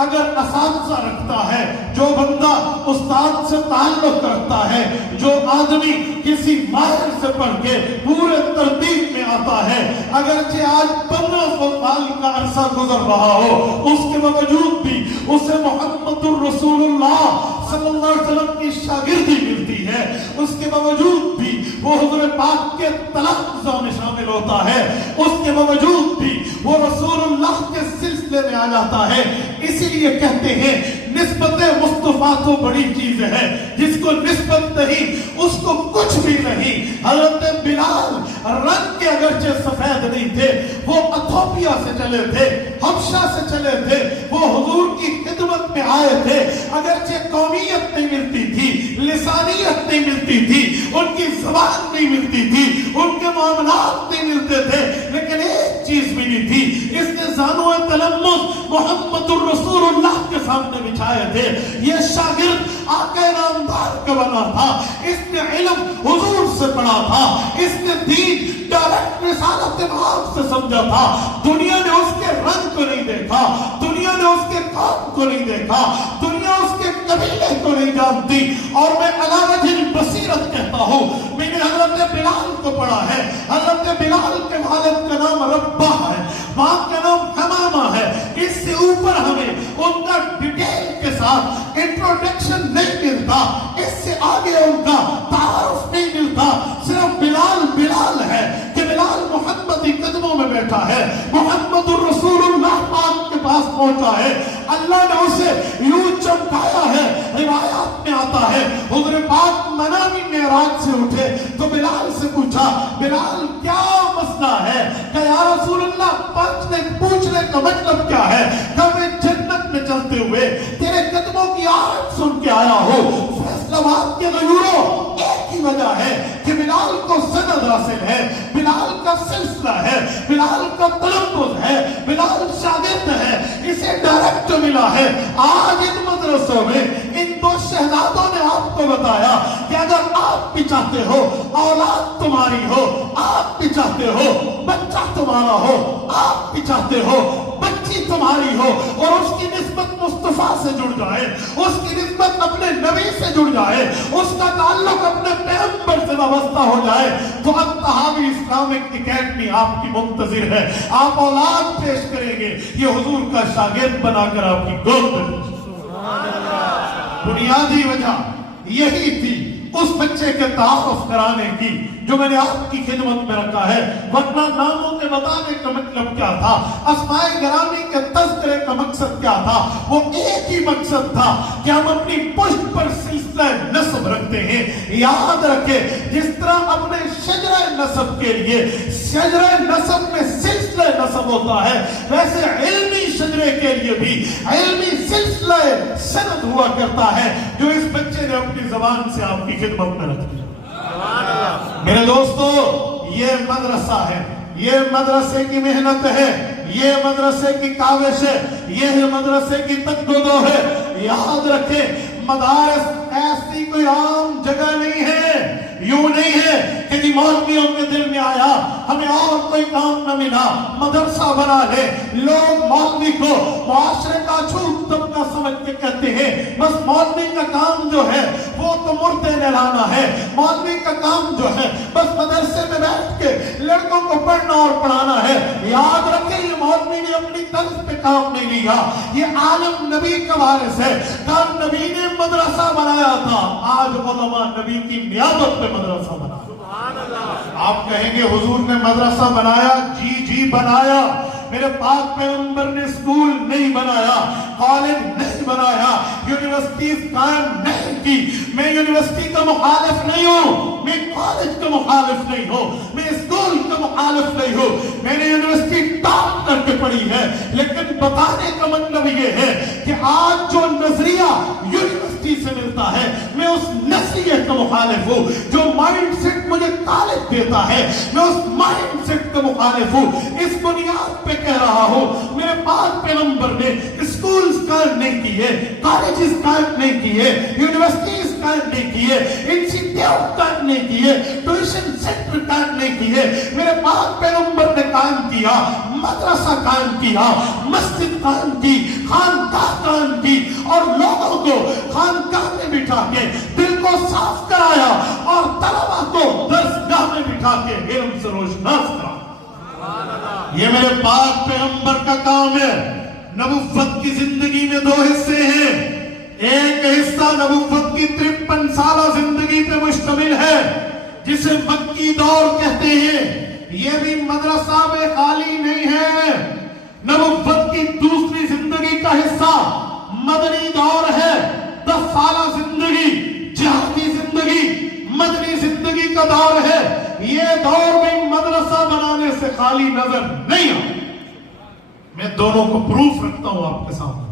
اگر اساتذہ رکھتا ہے، جو بندہ استاد سے تعلق رکھتا ہے، جو آدمی کسی ماہر سے پڑھ کے پورے ترتیب میں آتا ہے، اگرچہ آج 1500 سال کا عرصہ گزر رہا ہو، اس کے باوجود بھی اسے محمد الرسول اللہ صلی اللہ علیہ وسلم کی شاگردی ملتی ہے، اس کے باوجود بھی وہ حضور پاک کے تلفظوں میں شامل ہوتا ہے، اس کے باوجود بھی وہ رسول اللہ کے سلسلے میں آ جاتا ہے۔ اسی لیے کہتے ہیں نسبت مصطفیٰ تو بڑی چیز ہے، جس کو نسبت نہیں اس کو کچھ بھی نہیں۔ حضرت بلال رنگ کے اگرچہ سفید نہیں تھے، وہ ایتھوپیا سے چلے تھے، حبشہ سے چلے تھے، وہ حضور کی خدمت میں آئے تھے، اگرچہ قومیت نہیں ملتی تھی، لسانیت نہیں ملتی تھی، ان کی زبان نہیں ملتی تھی، ان کے معاملات نہیں ملتے تھے، لیکن ایک چیز ملی تھی، اس نے زانو تلمس محمد الرسول اللہ کے سامنے بچھائے تھے۔ یہ شاگرد آقا نامدار کا بنا تھا، اس نے علم حضور سے پڑھا تھا، اس نے دین ڈائریکٹ رسالت امام سے سمجھا تھا۔ دنیا نے اس کے رنگ کو نہیں دیکھا، دنیا نے اس کے قوم کو نہیں دیکھا، دنیا اس کے قبیلے کو نہیں جانتی۔ اور میں علی وجہ البصیرت کہتا ہوں، میں نے حضرت بلال کو پڑھا ہے، حضرت بلال کے والد کا نام ربہ ہے، باپ کا نام حمامہ ہے۔ اس سے اوپر ہمیں ان کا ڈیٹیل کے ساتھ انٹروڈکشن نہیں ملتا، اس سے آگے ان کا تعارف نہیں ملتا۔ صرف بلال بلال ہے کہ بلال محمد کی قدموں میں بیٹھا ہے، محمد الرسول اللہ پاک کے پاس پہنچا ہے، اللہ نے اسے یوں چمکایا ہے۔ روایات میں آتا ہے حضور پاک منامی معراج سے اٹھے تو بلال سے پوچھا، بلال کیا مسئلہ ہے؟ کہ یا رسول اللہ پوچھنے کا مطلب کیا ہے؟ کہ میں جنت میں چلتے ہوئے تیرے قدموں کی آواز سن کے آیا ہوں۔ فیصلہ باد کے غیوروں ایک ہی وجہ ہے کہ بلال کو سند حاصل ہے، بلال کا سلسلہ ہے، بلال کا تلفظ ہے، بلال شاگرد ہے، اسے ڈائریکٹ ملا ہے۔ آج ان مدرسوں میں ان دو شہزادوں نے آپ کو بتایا کہ اگر آپ بھی چاہتے ہو اولاد تمہاری ہو، آپ بھی چاہتے ہو بچہ تمہارا ہو، آپ بھی چاہتے ہو بچی تمہاری ہو، اور اس کی نسبت مصطفیٰ سے جڑ جائے، اس کی نسبت اپنے نبی سے جڑ جائے، اس کا تعلق اپنے پیغمبر سے وابستہ ہو جائے، تو اب تحاوی اسلامک اکیڈمی آپ کی منتظر ہے۔ آپ اولاد پیش کریں گے، یہ حضور کا شاگرد بنا کر آپ کی گود میں۔ بنیادی وجہ یہی تھی اس بچے کے تعارف کرانے کی جو میں نے آپ کی خدمت میں رکھا ہے، ورنہ ناموں کے بتانے کا مطلب کیا تھا، اسماء گرامی کے تذکرے کا مقصد کیا تھا؟ وہ ایک ہی مقصد تھا کہ ہم اپنی پشت پر سلسلہ نسب رکھتے ہیں۔ یاد رکھیں، جس طرح اپنے شجرہ نسب کے لیے شجرہ نسب میں سلسلہ نسب ہوتا ہے، ویسے علمی شجرے کے لیے بھی علمی سلسلہ سند ہوا کرتا ہے، جو اس بچے نے اپنی زبان سے آپ کی خدمت میں رکھ دیا۔ میرے دوستو، یہ مدرسہ ہے، یہ مدرسے کی محنت ہے، یہ مدرسے کی کاوش ہے، یہ مدرسے کی تقدو ہے۔ یاد رکھیں، مدارس ایسی کوئی عام جگہ نہیں ہے، یوں نہیں ہے کہ جی مولویوں کے دل میں آیا ہمیں اور کوئی کام نہ ملا مدرسہ بنا لے۔ لوگ مولوی کو معاشرے کا چھوٹ طبقہ سمجھ کے کہتے ہیں بس مولوی کا کام جو ہے وہ تو مردے نہلانا ہے، مولوی کا کام جو ہے بس مدرسے میں بیٹھ کے لڑکوں کو پڑھنا اور پڑھانا ہے۔ یاد رکھیں، یہ مولوی نے اپنی طرز پہ کام نہیں لیا، یہ عالم نبی کا وارث ہے۔ کام نبی نے مدرسہ بنایا تھا، آج علماء نبی کی نیابت پہ مدرسہ بنا۔ آپ کہیں گے حضور نے مدرسہ بنایا؟ جی بنایا۔ میرے پاک پیغمبر نے اسکول نہیں بنایا، کالج نہیں بنایا، یونیورسٹیز قائم نہیں کی۔ میں یونیورسٹی کا مخالف نہیں ہوں، میں کالج کا مخالف نہیں ہوں، میں اسکول کا مخالف نہیں ہوں، میں نے یونیورسٹی ٹاپ کر کے پڑھی ہے، لیکن بتانے کا مطلب یہ ہے کہ آج جو نظریہ یونیورسٹی سے ملتا ہے میں اس نظریے کا مخالف ہوں۔ جو مائنڈ سیٹ مجھے کالج دیتا ہے میں اس مائنڈ سیٹ کا مخالف ہوں۔ اس بنیاد پہ کہہ رہا ہوں، میرے پاک پیغمبر نے اسکولز قائم نہیں کیے، کالجز قائم نہیں کیے، یونیورسٹیز قائم نہیں کیے, انسٹیٹیوٹ قائم نہیں کیے, ٹیوشن سینٹر قائم نہیں کیے. میرے پاک پیغمبر نے قائم کیا, مدرسہ قائم کیا, مسجد قائم کی, خانقاہ قائم کی, اور لوگوں کو خانقاہ میں بٹھا کے دل کو صاف کرایا اور طلبہ کو درسگاہ میں بٹھا کے علم سے روشناس کرا. یہ میرے پاک پیغمبر کا کام ہے. نبوت کی زندگی میں دو حصے ہیں. ایک حصہ نبوت کی 53 سالہ زندگی پہ مشتمل ہے جسے مکی دور کہتے ہیں. یہ بھی مدرسہ میں خالی نہیں ہے. نبوت کی دوسری زندگی کا حصہ مدنی دور ہے. 10 سالہ زندگی, جہادی زندگی, مدنی زندگی کا دور ہے. یہ دور بھی مدرسہ بنانے سے خالی نظر نہیں آتا. میں دونوں کو پروف رکھتا ہوں آپ کے سامنے.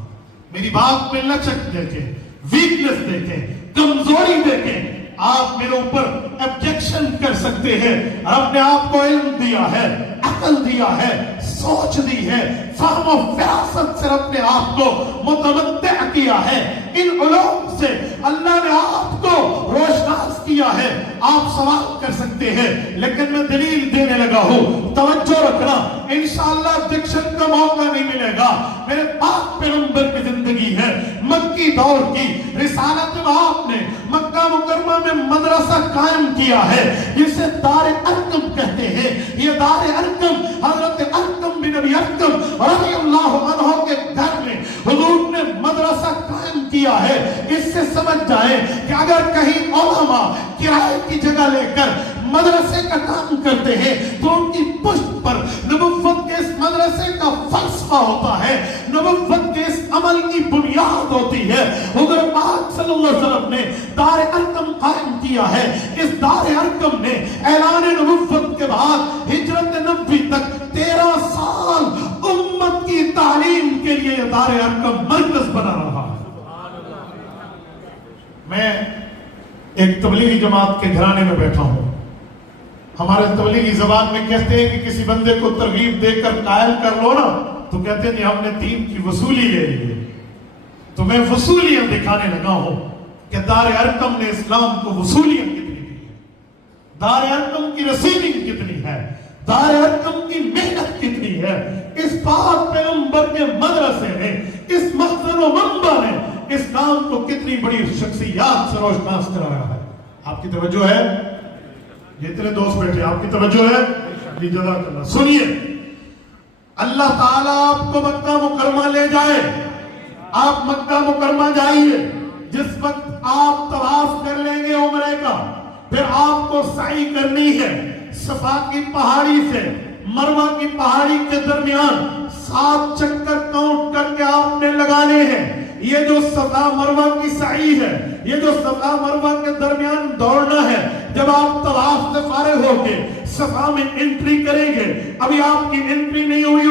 میری بات میں لچک دیکھیں, ویکنس دیکھیں, کمزوری دیکھیں. آپ میرے اوپر ابجیکشن کر سکتے ہیں. رب نے آپ کو علم دیا ہے, عقل دیا ہے, سوچ دی ہے, فہم و فراست سے رب نے آپ کو متمتع کیا ہے. ان علوم سے اللہ نے آپ کو روشناس کیا ہے. آپ سوال کر سکتے ہیں, لیکن میں دلیل دینے لگا ہوں. توجہ رکھنا, انشاءاللہ ڈکشن کا موقع نہیں ملے گا. میرے پاک پیغمبر کی زندگی ہے, مکی دور کی. رسالت میں آپ نے مکہ مکرمہ میں مدرسہ قائم کیا ہے جسے دار ارقم کہتے ہیں. یہ دار ارقم حضرت ارقم بن ابی ارقم رضی اللہ عنہ کے گھر میں حضور نے مدرسہ قائم کیا ہے. اس سے سمجھ جائیں کہ اگر کہیں علماء کرائے کی جگہ لے کر مدرسے کا کام کرتے ہیں تو ان کی پشت پر نبوت کے اس مدرسے کا فلسفہ ہوتا ہے, نبوت کے اس عمل کی بنیاد ہوتی ہے. حضور پاک صلی اللہ علیہ وسلم نے دار ارقم قائم کیا ہے. اس دار ارقم نے اعلان نبوت کے بعد ہجرت نبوی تک 13 سال امت کی تعلیم کے لیے یہ دار ارقم مرکز بنا رہا ہے. میں ایک تبلیغی جماعت کے گھرانے میں بیٹھا ہوں. ہمارے تبلیغی زبان میں کہتے ہیں کہ کسی بندے کو ترغیب دے کر قائل کر لو نا, تو کہتے ہیں کہ ہم نے دین کی وصولی لے لی ہے. تو میں وصولیاں دکھانے لگا ہوں کہ دار ارقم نے اسلام کو وصولیاں کتنی دی ہے, دار ارقم کی رسیدنگ کتنی ہے, دار ارقم کی محنت کتنی ہے. اس پاک پیغمبر کے مدرسے نے, اس مخزن و منبع نے اسلام کو کتنی بڑی شخصیات سے روشناس کرا رہا ہے. آپ کی توجہ ہے؟ یہ اتنے دوست بیٹھے, آپ کی توجہ ہے؟ جی جزاک اللہ. سنیے, اللہ تعالیٰ آپ کو مکہ مکرمہ لے جائے. آپ مکہ مکرمہ جائیے. جس وقت آپ طواف کر لیں گے عمرے کا, پھر آپ کو سعی کرنی ہے. صفا کی پہاڑی سے مروہ کی پہاڑی کے درمیان 7 چکر کاؤنٹ کر کے آپ نے لگانے ہیں. یہ جو صفا مروہ کی سعی ہے, یہ جو صفا مروہ کے درمیان دوڑنا ہے, جب آپ طواف سے فارغ ہو کے صفا میں انٹری کریں گے, ابھی آپ کی انٹری نہیں ہوئی